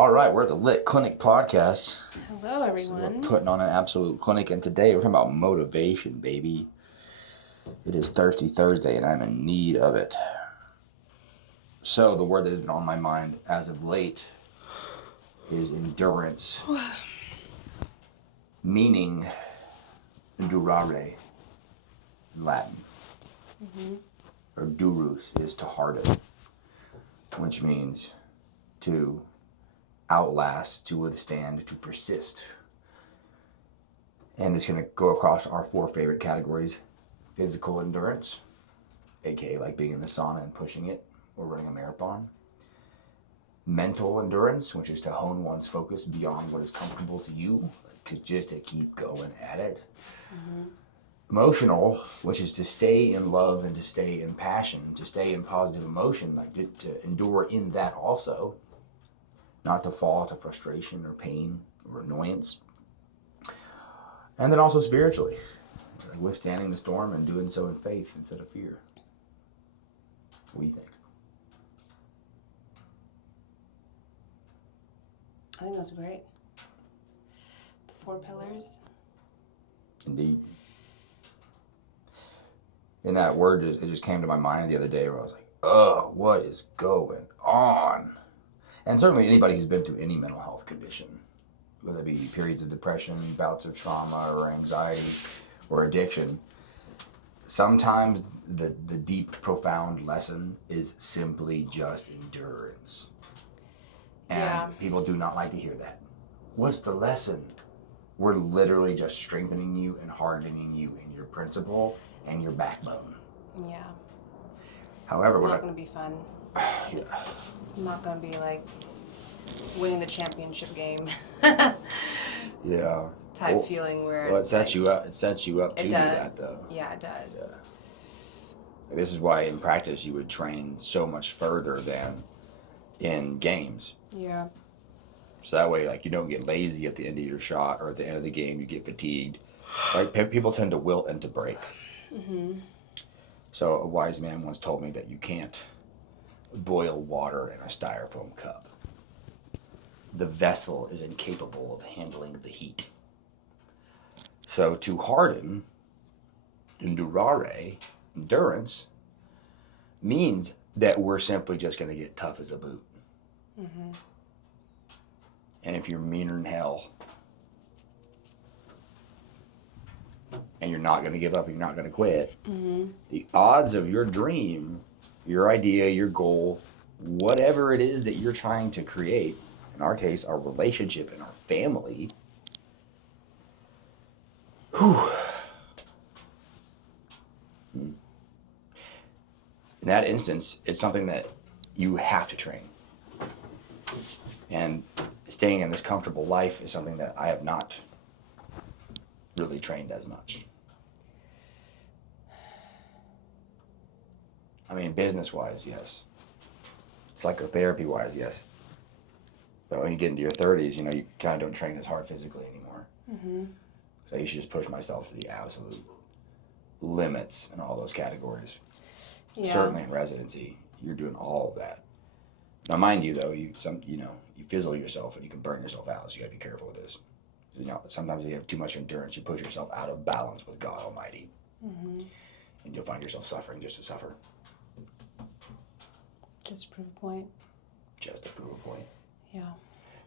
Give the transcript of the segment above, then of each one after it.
All right, we're at the Lit Clinic podcast. Hello, everyone. So we're putting on an absolute clinic, and today we're talking about motivation, baby. It is Thirsty Thursday, and I'm in need of it. So the word that has been on my mind as of late is endurance, meaning endurare in Latin, or durus is to harden, which means to outlast, to withstand, to persist. And it's going to go across our four favorite categories: physical endurance, aka like being in the sauna and pushing it or running a marathon; mental endurance, which is to hone one's focus beyond what is comfortable to you, to keep going at it; emotional, which is to stay in love and to stay in passion, to stay in positive emotion, like to endure in that also, not to fall to frustration or pain or annoyance. And then also spiritually, like withstanding the storm and doing so in faith instead of fear. What do you think? I think that's great. The 4 pillars. Indeed. And that word, it just came to my mind the other day where I was like, oh, what is going on? And certainly anybody who's been through any mental health condition, whether it be periods of depression, bouts of trauma or anxiety or addiction, sometimes the deep, profound lesson is simply just endurance. And people do not like to hear that. What's the lesson? We're literally just strengthening you and hardening you in your principle and your backbone. Yeah. However, it's not going to be fun. Yeah. It's not going to be like winning the championship game. Yeah. Type feeling where it sets you up. It sets you up to do that, though. Yeah, it does. Yeah. This is why in practice you would train so much further than in games. Yeah. So that way, like, you don't get lazy at the end of your shot or at the end of the game. You get fatigued. Like, people tend to wilt and to break. So a wise man once told me that you can't boil water in a styrofoam cup. The vessel is incapable of handling the heat. So to harden, endurance, means that we're simply just going to get tough as a boot. And if you're meaner than hell, and you're not going to give up, you're not going to quit, the odds of your dream, your idea, your goal, whatever it is that you're trying to create, in our case, our relationship and our family, in that instance, it's something that you have to train. And staying in this comfortable life is something that I have not really trained as much. I mean, business-wise, yes. Psychotherapy-wise, yes. But when you get into your 30s, you kind of don't train as hard physically anymore. So you should just push myself to the absolute limits in all those categories. Yeah. Certainly in residency, you're doing all of that. Now, mind you, though, you fizzle yourself and you can burn yourself out, so you got to be careful with this. Sometimes you have too much endurance, you push yourself out of balance with God Almighty. And you'll find yourself suffering just to suffer. Just to prove a point. Just to prove a point. Yeah.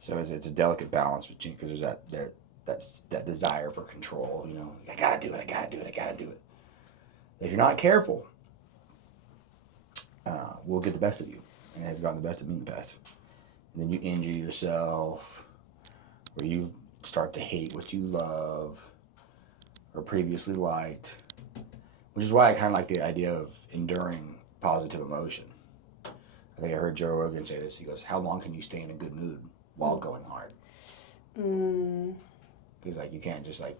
So it's a delicate balance between, because there's that desire for control. I gotta do it. If you're not careful, we'll get the best of you, and it has gotten the best of me in the past. And then you injure yourself, or you start to hate what you love or previously liked, which is why I kind of like the idea of enduring positive emotion. I think I heard Joe Rogan say this. He goes, how long can you stay in a good mood while going hard? He's like, you can't just it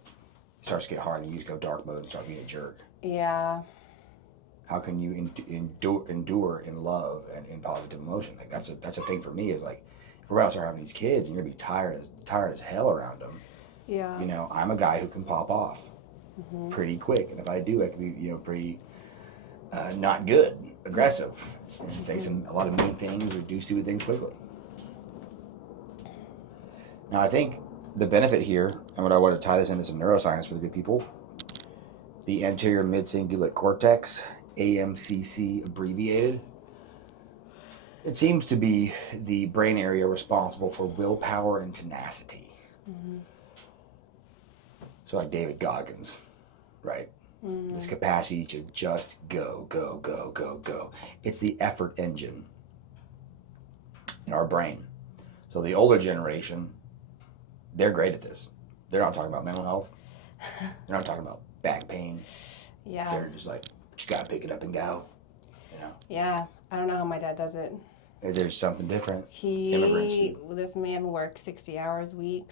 starts to get hard and you just go dark mode and start being a jerk. Yeah. How can you endure in love and in positive emotion? That's a thing for me, is if we're about to start having these kids and you're going to be tired as hell around them. Yeah. I'm a guy who can pop off pretty quick. And if I do, I can be, pretty not good, aggressive, and say a lot of mean things or do stupid things quickly. Now, I think the benefit here, and what I want to tie this into some neuroscience for the good people, the anterior mid-cingulate cortex, AMCC abbreviated, it seems to be the brain area responsible for willpower and tenacity. Mm-hmm. So like David Goggins, right? Mm-hmm. This capacity to just go, go, go, go, go. It's the effort engine in our brain. So the older generation, they're great at this. They're not talking about mental health. They're not talking about back pain. Yeah. They're just like, you gotta pick it up and go. You know? Yeah. I don't know how my dad does it. There's something different. This man works 60 hours a week,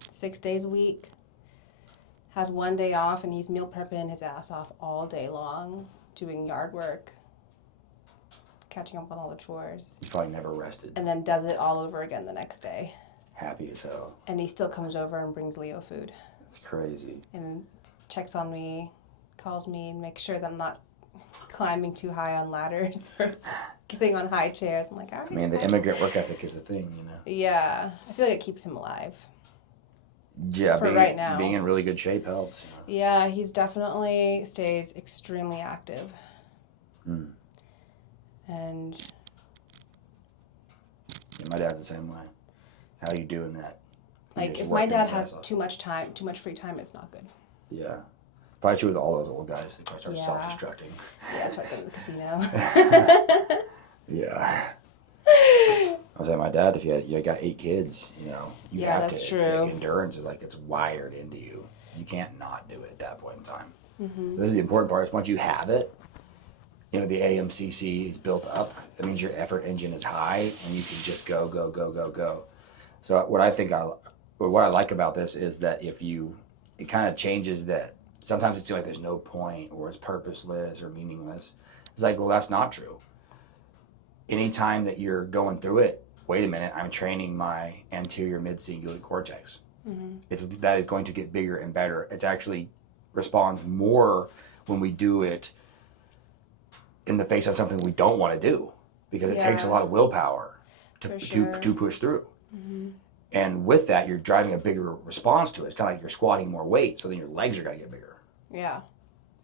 6 days a week, has one day off, and he's meal prepping his ass off all day long, doing yard work, catching up on all the chores. He's probably never rested. And then does it all over again the next day. Happy as hell. And he still comes over and brings Leo food. That's crazy. And checks on me, calls me, and makes sure that I'm not climbing too high on ladders or getting on high chairs. I'm like, all right. I mean, the immigrant work ethic is a thing, you know? Yeah. I feel like it keeps him alive. Yeah, right now. Being in really good shape helps. You know? Yeah, he's definitely stays extremely active. Mm. And Yeah, my dad's the same way. How are you doing that? Like, if my dad has too much free time, it's not good. Yeah. Probably true with all those old guys. They probably start self-destructing. Yeah, that's right, go to the casino. Yeah. I was saying, my dad, if you got 8 kids, you know, you have that's to. true. Like, endurance is like, it's wired into you. You can't not do it at that point in time. Mm-hmm. This is the important part, is once you have it, you know, the AMCC is built up. That means your effort engine is high, and you can just go, go, go, go, go. So what I like about this is that it kind of changes that. Sometimes it seems like there's no point, or it's purposeless or meaningless. It's like, well, that's not true. Anytime that you're going through it, wait a minute, I'm training my anterior mid-cingulate cortex. Mm-hmm. That is going to get bigger and better. It actually responds more when we do it in the face of something we don't want to do, because it takes a lot of willpower to push through. Mm-hmm. And with that, you're driving a bigger response to it. It's kind of like you're squatting more weight, so then your legs are going to get bigger. Yeah.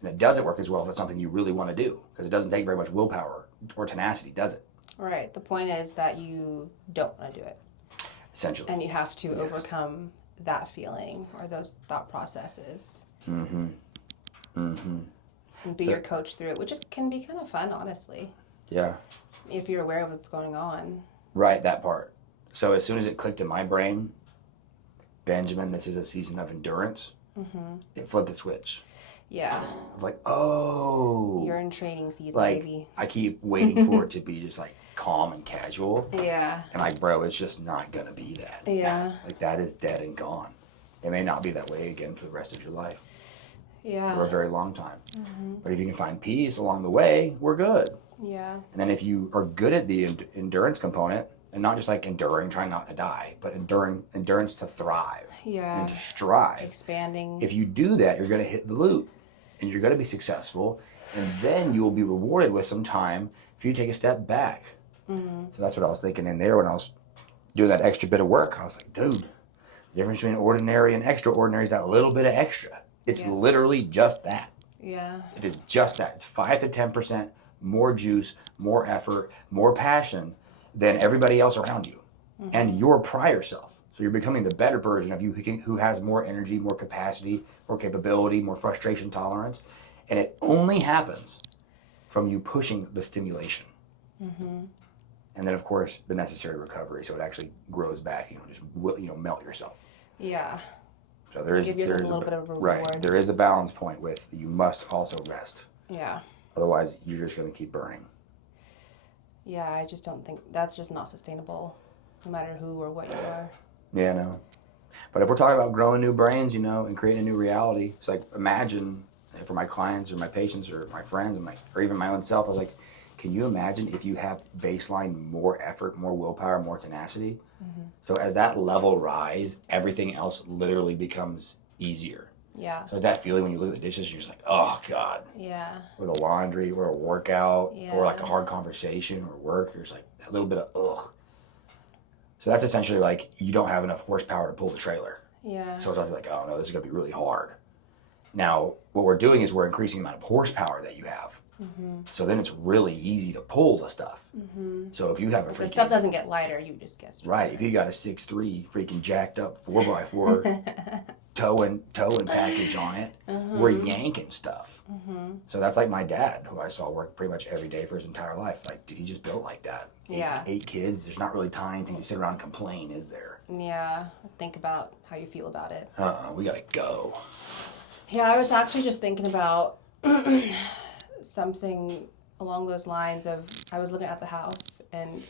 And it doesn't work as well if it's something you really want to do, because it doesn't take very much willpower or tenacity, does it? Right. The point is that you don't want to do it. Essentially. And you have to overcome that feeling or those thought processes. Mm-hmm. Mm-hmm. And be your coach through it, which can be kind of fun, honestly. Yeah. If you're aware of what's going on. Right, that part. So as soon as it clicked in my brain, Benjamin, this is a season of endurance, it flipped the switch. Yeah. I was like, oh. You're in training season, like, baby. I keep waiting for it to be just like calm and casual. Yeah. And like, bro, it's just not going to be that. Yeah. Like, that is dead and gone. It may not be that way again for the rest of your life. Yeah. For a very long time. Mm-hmm. But if you can find peace along the way, we're good. Yeah. And then if you are good at the endurance component, and not just like enduring, trying not to die, but endurance to thrive. Yeah. And to strive. Expanding. If you do that, you're going to hit the loop. And you're going to be successful. And then you will be rewarded with some time if you take a step back. Mm-hmm. So that's what I was thinking in there when I was doing that extra bit of work. I was like, dude, the difference between ordinary and extraordinary is that little bit of extra. It's literally just that. Yeah. It is just that. It's 5 to 10% more juice, more effort, more passion than everybody else around you and your prior self. So you're becoming the better version of you who has more energy, more capacity, more capability, more frustration tolerance. And it only happens from you pushing the stimulation. Mm-hmm. And then, of course, the necessary recovery. So it actually grows back, just melt yourself. Yeah. So there is give yourself a little bit of a reward. Right. There is a balance point with you must also rest. Yeah. Otherwise, you're just going to keep burning. Yeah, I just don't think that's just not sustainable, no matter who or what you are. Yeah, no. But if we're talking about growing new brains, and creating a new reality, it's like, imagine for my clients or my patients or my friends or even my own self, I was like, can you imagine if you have baseline more effort, more willpower, more tenacity? Mm-hmm. So as that level rise, everything else literally becomes easier. Yeah. So that feeling when you look at the dishes, you're just like, oh, God. Yeah. Or the laundry, or a workout, or like a hard conversation, or work, you're just like, that little bit of ugh. So that's essentially like you don't have enough horsepower to pull the trailer. Yeah. So it's like, oh no, this is going to be really hard. Now, what we're doing is we're increasing the amount of horsepower that you have. So then it's really easy to pull the stuff. So if you have a freaking... The stuff doesn't get lighter, you just get stronger. Right, if you got a 6'3", freaking jacked up 4x4 towing package on it, we're yanking stuff. So that's like my dad, who I saw work pretty much every day for his entire life. Like, dude, he just built like that. Eight kids, there's not really time, anything to sit around and complain, is there? Yeah, think about how you feel about it. We gotta go. Yeah, I was actually just thinking about something along those lines of, I was looking at the house and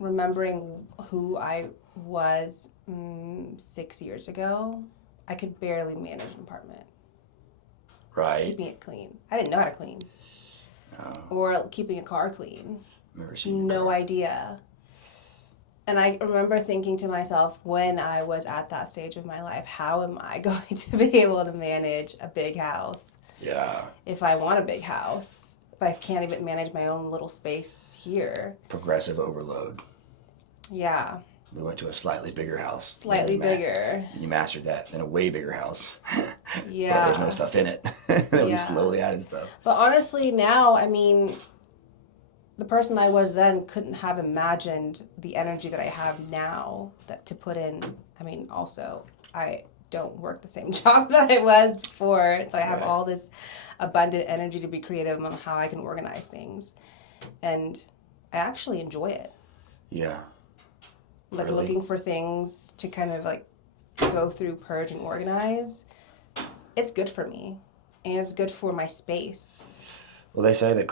remembering who I was 6 years ago. I could barely manage an apartment. Right. Keeping it clean. I didn't know how to clean. Or keeping a car clean. No idea. And I remember thinking to myself, when I was at that stage of my life, how am I going to be able to manage a big house? Yeah. If I want a big house, if I can't even manage my own little space here. Progressive overload. Yeah. We went to a slightly bigger house. Slightly bigger. You mastered that. Then a way bigger house. Yeah. But there's no stuff in it. We slowly added stuff. But honestly, now, I mean, the person I was then couldn't have imagined the energy that I have now to put in. I mean, also, I don't work the same job that I was before, so I have all this abundant energy to be creative on how I can organize things, and I actually enjoy it. Yeah. Like looking for things to kind of like go through, purge, and organize. It's good for me, and it's good for my space. Well, they say that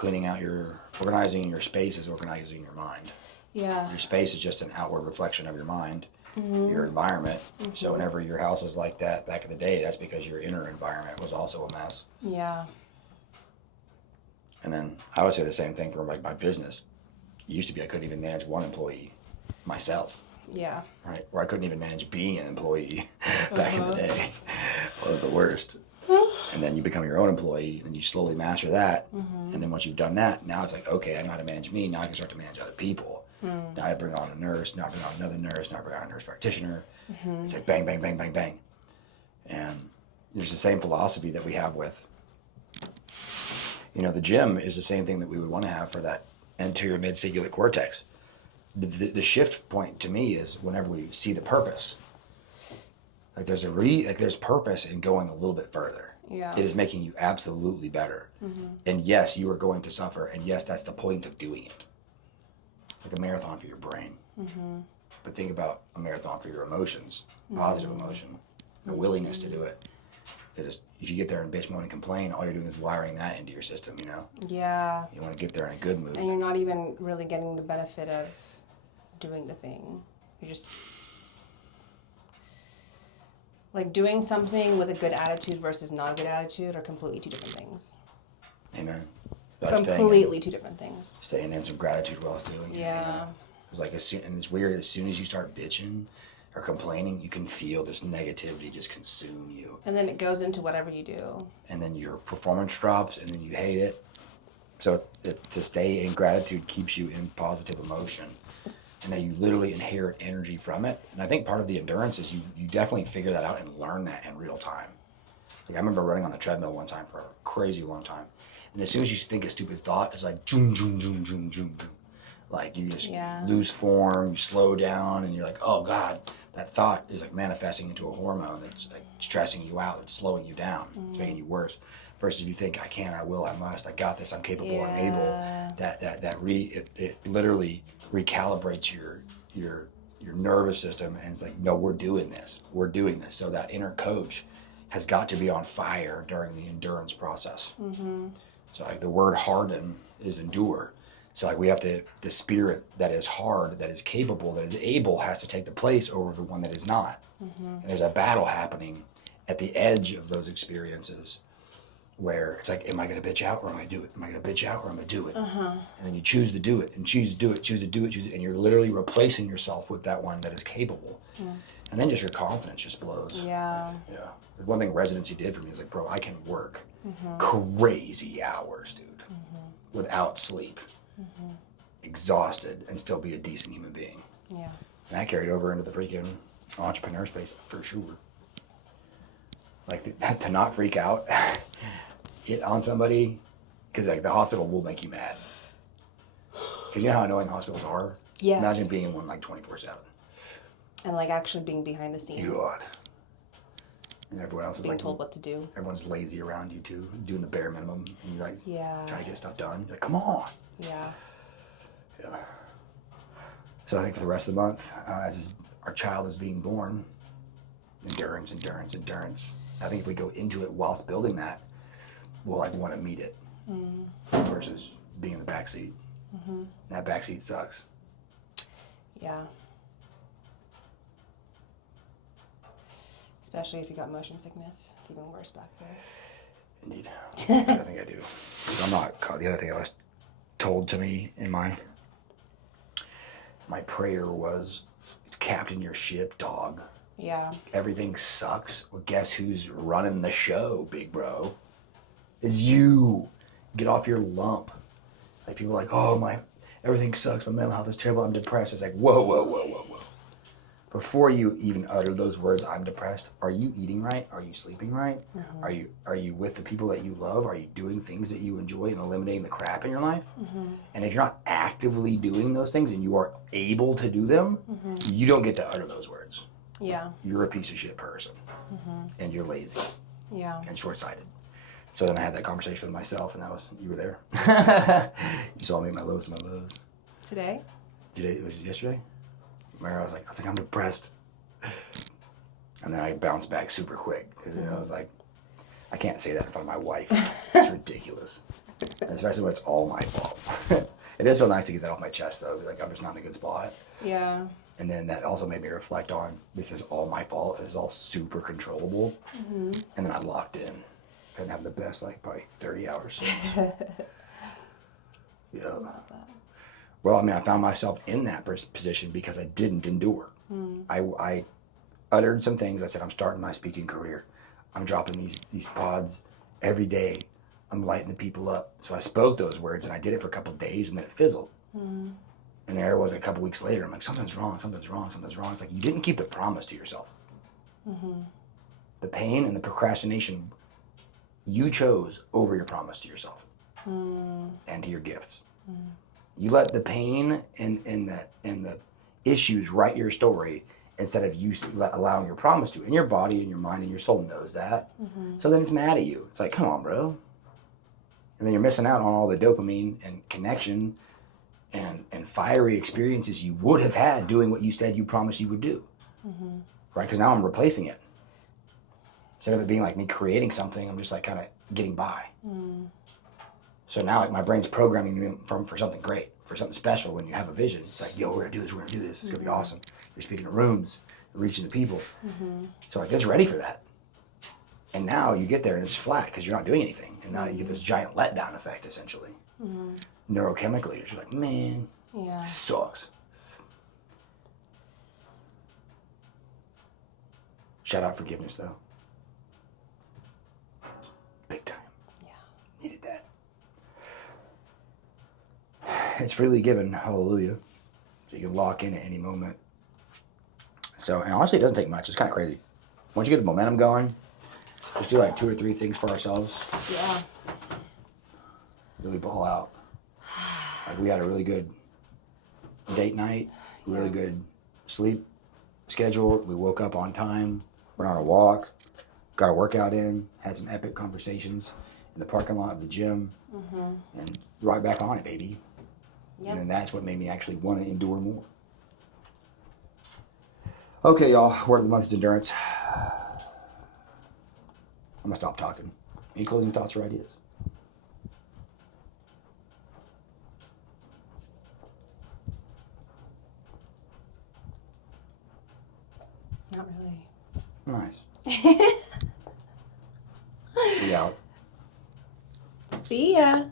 organizing your space is organizing your mind. Yeah. Your space is just an outward reflection of your mind. Your environment. So whenever your house is like that back in the day, that's because your inner environment was also a mess. Yeah. And then I would say the same thing for like my business. It used to be I couldn't even manage one employee myself. Yeah. Right? Or I couldn't even manage being an employee back in the day. Well, it was the worst. And then you become your own employee, and you slowly master that. And then once you've done that, now it's like, okay, I know how to manage me. Now I can start to manage other people. Now I bring on a nurse. Now I bring on another nurse. Now I bring on a nurse practitioner. It's like bang, bang, bang, bang, bang. And there's the same philosophy that we have with, the gym is the same thing that we would want to have for that anterior mid-cingulate cortex. The shift point to me is whenever we see the purpose. Like there's purpose in going a little bit further. Yeah. It is making you absolutely better. And yes, you are going to suffer. And yes, that's the point of doing it. Like a marathon for your brain. But think about a marathon for your emotions, positive emotion, the willingness to do it. Because if you get there and bitch, moan, and complain, all you're doing is wiring that into your system, Yeah. You want to get there in a good mood. And you're not even really getting the benefit of doing the thing. You're just... like doing something with a good attitude versus not a good attitude are completely two different things. Amen. Completely two different things. Staying in some gratitude while it's doing it. Yeah. It's like and it's weird. As soon as you start bitching or complaining, you can feel this negativity just consume you. And then it goes into whatever you do. And then your performance drops, and then you hate it. So to stay in gratitude keeps you in positive emotion. And then you literally inherit energy from it. And I think part of the endurance is you definitely figure that out and learn that in real time. Like I remember running on the treadmill one time for a crazy long time. And as soon as you think a stupid thought, it's like zoom, zoom, zoom, zoom, zoom, zoom. Like you just lose form, you slow down, and you're like, oh God, that thought is like manifesting into a hormone that's like stressing you out, it's slowing you down, it's making you worse. Versus if you think, I can, I will, I must, I got this, I'm capable, I'm able. It literally recalibrates your nervous system, and it's like, no, we're doing this. So that inner coach has got to be on fire during the endurance process. So like the word harden is endure. So like we have to, the spirit that is hard, that is capable, that is able, has to take the place over the one that is not. And there's a battle happening at the edge of those experiences where it's like, am I going to bitch out or am I going to do it? Am I going to bitch out or am I going to do it? And then you choose to do it and choose to do it, and you're literally replacing yourself with that one that is capable. And then just your confidence just blows. Yeah. Like, yeah. The one thing residency did for me is like, bro, I can work crazy hours, dude, without sleep. exhausted and still be a decent human being. Yeah. And that carried over into the freaking entrepreneur space for sure. Like to not freak out on somebody, because like the hospital will make you mad. Because you know how annoying hospitals are? Yes. Imagine being in one like 24/7. And like actually being behind the scenes. God. And everyone else is Being like told what to do. Everyone's lazy around you too, doing the bare minimum, and you're like Yeah. trying to get stuff done. You're like, come on. Yeah. Yeah. So I think for the rest of the month, our child is being born, endurance. I think if we go into it whilst building that, we'll like want to meet it versus being in the backseat. Mm-hmm. That backseat sucks. Yeah. Especially if you got motion sickness. It's even worse back there. Indeed. I think I do. I'm not. The other thing that was told to me in my prayer was, "Captain your ship, dog." Yeah. Everything sucks. Well, guess who's running the show, big bro? Is you. Get off your lump. Like people are like, "Oh, everything sucks. My mental health is terrible. I'm depressed." It's like, whoa. Before you even utter those words, "I'm depressed," are you eating right? Are you sleeping right? Mm-hmm. Are you with the people that you love? Are you doing things that you enjoy and eliminating the crap in your life? Mm-hmm. And if you're not actively doing those things and you are able to do them, you don't get to utter those words. Yeah. You're a piece of shit person. And you're lazy. Yeah. And short-sighted. So then I had that conversation with myself, and you were there. You saw me at my lowest of my lows. Today? Was it yesterday? Where I was like, I'm depressed. And then I bounced back super quick. Because I was like, I can't say that in front of my wife. It's ridiculous. Especially when it's all my fault. It does feel nice to get that off my chest, though. Like, I'm just not in a good spot. Yeah. And then that also made me reflect on, this is all my fault. This is all super controllable. Mm-hmm. And then I locked in. And have the best, like, probably 30 hours since. Yeah. Well, I mean, I found myself in that position because I didn't endure. I uttered some things. I said, I'm starting my speaking career. I'm dropping these pods every day. I'm lighting the people up. So I spoke those words, and I did it for a couple of days, and then it fizzled. And there it was a couple weeks later. I'm like, something's wrong. It's like, you didn't keep the promise to yourself. The pain and the procrastination you chose over your promise to yourself and to your gifts. You let the pain and the issues write your story instead of you allowing your promise to. And your body and your mind and your soul knows that. So then it's mad at you. It's like, come on, bro. And then you're missing out on all the dopamine and connection and fiery experiences you would have had doing what you said you promised you would do. Right? Because now I'm replacing it. Instead of it being like me creating something, I'm just like kind of getting by. So now like, my brain's programming you for something great, for something special. When you have a vision, it's like, yo, we're gonna do this. It's gonna be awesome. You're speaking to rooms, you're reaching the people. So like, it's ready for that. And now you get there and it's flat because you're not doing anything. And now you get this giant letdown effect, essentially. Neurochemically, you're just like, man, this sucks. Shout out forgiveness, though. Big time. Yeah. Needed that. It's freely given, hallelujah. So you can lock in at any moment. So, and honestly, it doesn't take much. It's kind of crazy. Once you get the momentum going, just do like 2 or 3 things for ourselves. Yeah. Then we ball out. Like we had a really good date night, really good sleep schedule. We woke up on time, went on a walk, got a workout in, had some epic conversations in the parking lot of the gym, and right back on it, baby. Yep. And then that's what made me actually want to endure more. Okay, y'all, word of the month is endurance. I'm going to stop talking. Any closing thoughts or ideas? Not really. Nice. We out. See ya.